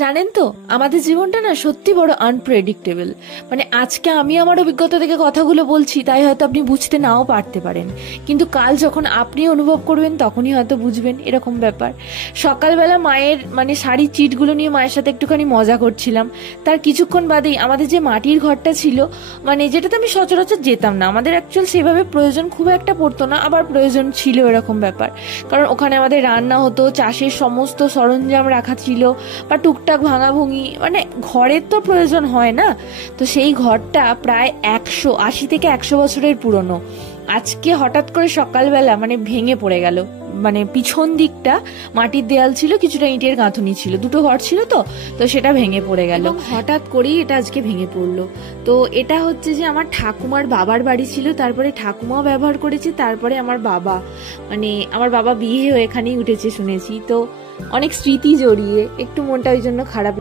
জানেন তো, আমাদের জীবনটা না সত্যি বড় আনপ্রেডিক্টেবল। মানে আজকে আমি আমার অভিজ্ঞতা থেকে কথাগুলো বলছি, তাই হয়তো আপনি বুঝতে নাও পারতে পারেন, কিন্তু কাল যখন আপনি অনুভব করবেন তখনই হয়তো বুঝবেন, এরকম ব্যাপার। সকালবেলা মায়ের মানে শাড়ির চিটগুলো নিয়ে মায়ের সাথে একটুখানি মজা করছিলাম। তার কিছুক্ষণ বাদেই আমাদের যে মাটির ঘরটা ছিল, মানে যেটাতে আমি সচরাচর যেতাম না, আমাদের অ্যাকচুয়াল সেভাবে প্রয়োজন খুব একটা পড়তো না, আবার প্রয়োজন ছিল এরকম ব্যাপার। কারণ ওখানে আমাদের রান্না হতো, চাষের সমস্ত সরঞ্জাম রাখা ছিল, বা টুকটাক ভাঙাভুঙি, মানে ঘরের তো প্রয়োজন হয় না। তো সেই ঘরটা প্রায় 180 থেকে 100 বছরের পুরনো। আজকে হঠাৎ করে সকালবেলা মানে ভেঙে পড়ে গেল। মানে পিছন দিকটা মাটির দেয়াল ছিল, কিছুটা ইটের গাঁথুনি ছিল, দুটো ঘর ছিল, তো তো সেটা ভেঙে পড়ে গেল হঠাৎ করেই, এটা আজকে ভেঙে পড়লো। তো এটা হচ্ছে যে আমার ঠাকুমার বাবার বাড়ি ছিল, তারপরে ঠাকুমাও ব্যবহার করেছে, তারপরে আমার বাবা, মানে আমার বাবা বিয়ে হয়ে এখানেই উঠেছে শুনেছি। তো অনেক স্মৃতি জড়িয়ে একটু মনটা ওই জন্য খারাপ।